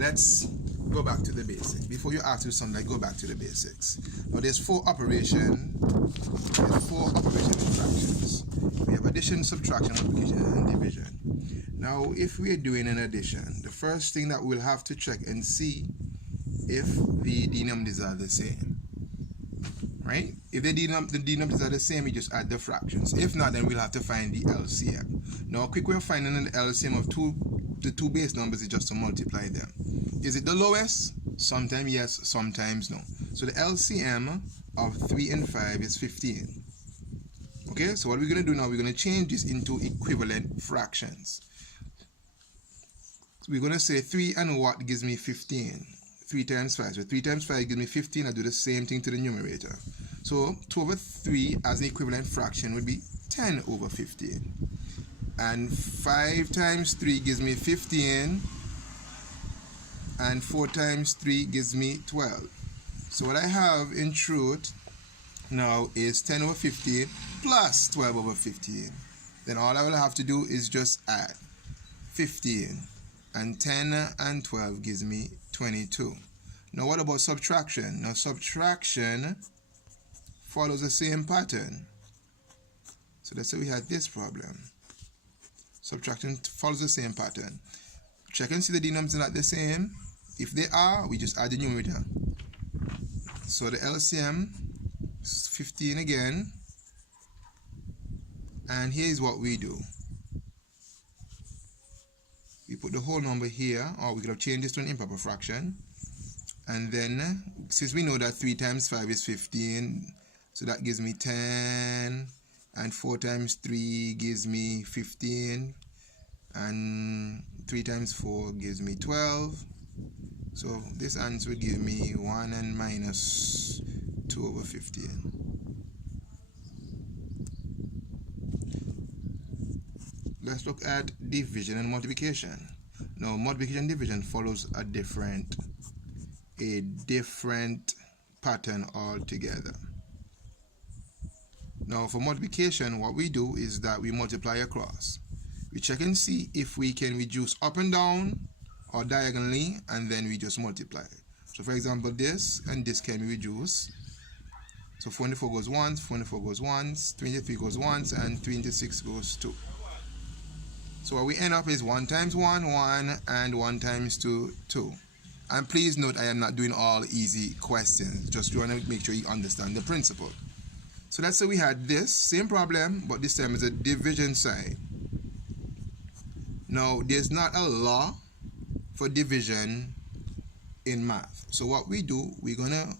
let's go back to the basics. Before you ask you something, like, go back to the basics. Now there's four operation instructions. We have addition, subtraction, multiplication, and division. Now if we are doing an addition, the first thing that we'll have to check and see if the denominators are the same. Right? If the denominators are the same, we just add the fractions. If not, then we'll have to find the LCM. Now a quick way of finding the LCM of the two base numbers is just to multiply them. Is it the lowest? Sometimes yes, sometimes no. So the LCM of 3 and 5 is 15. Okay, so what we're going to do now, we're going to change this into equivalent fractions. So we're going to say 3 and what gives me 15? 3 times 5. So 3 times 5 gives me 15. I do the same thing to the numerator. So 2 over 3 as an equivalent fraction would be 10 over 15. And 5 times 3 gives me 15. And 4 times 3 gives me 12. So what I have in truth now is 10 over 15 plus 12 over 15. Then all I will have to do is just add 15. And 10 and 12 gives me 22. Now what about subtraction? Now subtraction follows the same pattern. So let's say we had this problem. Subtraction follows the same pattern. Check and see the denominators are not the same. If they are, we just add the numerator. So the LCM is 15 again. And here's what we do. We put the whole number here, or we could have changed this to an improper fraction. And then, since we know that 3 times 5 is 15, so that gives me 10. And 4 times 3 gives me 15. And 3 times 4 gives me 12. So this answer would give me 1 and minus 2 over 15. Let's look at division and multiplication. Now multiplication and division follows a different pattern altogether. Now for multiplication, what we do is that we multiply across. We check and see if we can reduce up and down or diagonally, and then we just multiply. So for example, this and this can be reduced. So 44 goes once, 44 goes once, 23 goes once, and 26 goes 2. So what we end up is 1 times 1, 1, and 1 times 2, 2. And please note, I am not doing all easy questions. Just want to make sure you understand the principle. So let's say we had this same problem, but this time is a division sign. Now, there's not a law for division in math. So what we do, we're going to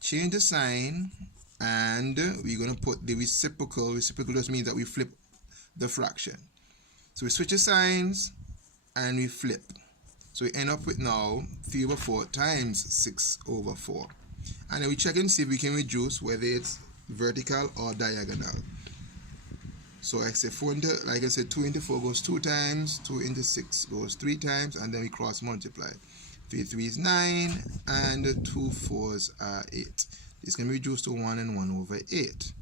change the sign and we're going to put the reciprocal. Reciprocal just means that we flip the fraction. So we switch the signs and we flip. So we end up with now 3 over 4 times 6 over 4. And then we check and see if we can reduce whether it's vertical or diagonal. So I say 4 into, like I said, 2 into 4 goes 2 times, 2 into 6 goes 3 times, and then we cross multiply. 3 3 is 9, and 2 4s are 8. This can be reduced to 1 and 1 over 8.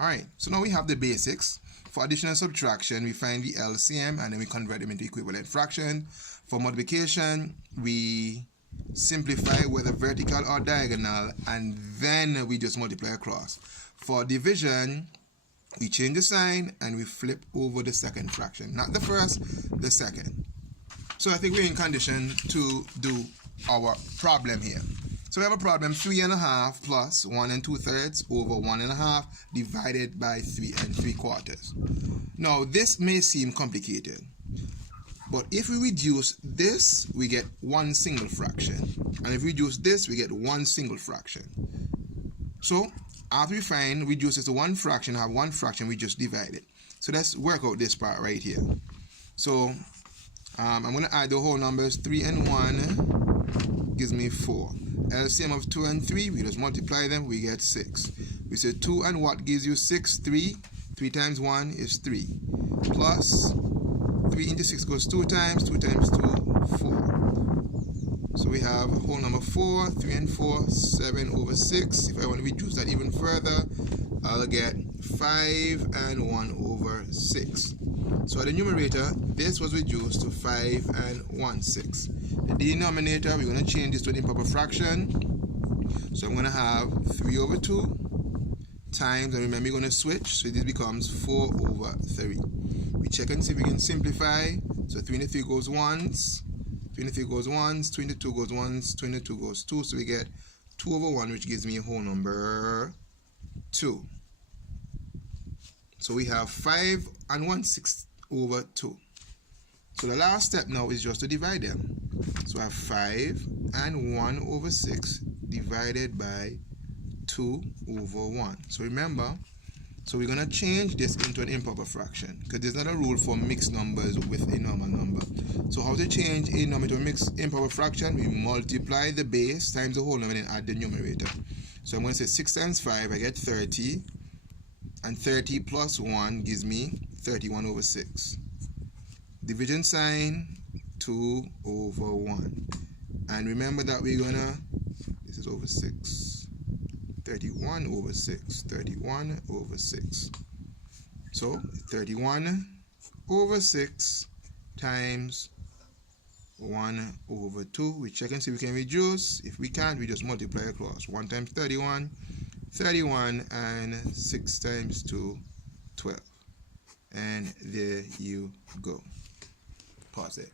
Alright, so now we have the basics. For addition and subtraction, we find the LCM, and then we convert them into equivalent fraction. For multiplication, we simplify whether vertical or diagonal, and then we just multiply across. For division, we change the sign and we flip over the second fraction. Not the first, the second. So I think we're in condition to do our problem here. So we have a problem 3½ plus 1 2/3 over 1½ divided by 3 3/4. Now this may seem complicated, but if we reduce this, we get one single fraction. And if we reduce this, we get one single fraction. So after we find reduce this to one fraction, have one fraction, we just divide it. So let's work out this part right here. So I'm going to add the whole numbers. 3 and 1 gives me 4. LCM of 2 and 3, we just multiply them, we get 6. We say 2 and what gives you 6? 3. 3 times 1 is 3. Plus 3 into 6 goes 2 times. 2 times 2, 4. So we have whole number 4, 3 and 4, 7 over 6. If I want to reduce that even further, I'll get 5 and 1 over 6. So at the numerator, this was reduced to 5 and 1/6. The denominator, we're going to change this to an improper fraction. So I'm going to have 3 over 2 times, and remember, you're going to switch, so this becomes 4 over 3. We check and see if we can simplify. So 23 goes once, 23 goes once, 22 goes once, 22 goes 2, so we get 2 over 1, which gives me a whole number 2. So we have 5 and 1/6 over 2. So the last step now is just to divide them. So I have 5 and 1 over 6 divided by 2 over 1. So remember, so we're going to change this into an improper fraction, because there's not a rule for mixed numbers with a normal number. So how to change a number to a mixed improper fraction? We multiply the base times the whole number and add the numerator. So I'm going to say 6 times 5, I get 30, and 30 plus 1 gives me 31 over 6. Division sign, 2 over 1. And remember that we're going to, this is over 6, 31 over 6, 31 over 6. So 31 over 6 times 1 over 2. We check and see if we can reduce. If we can't, we just multiply across. 1 times 31, 31, and 6 times 2, 12. And there you go. Pause it.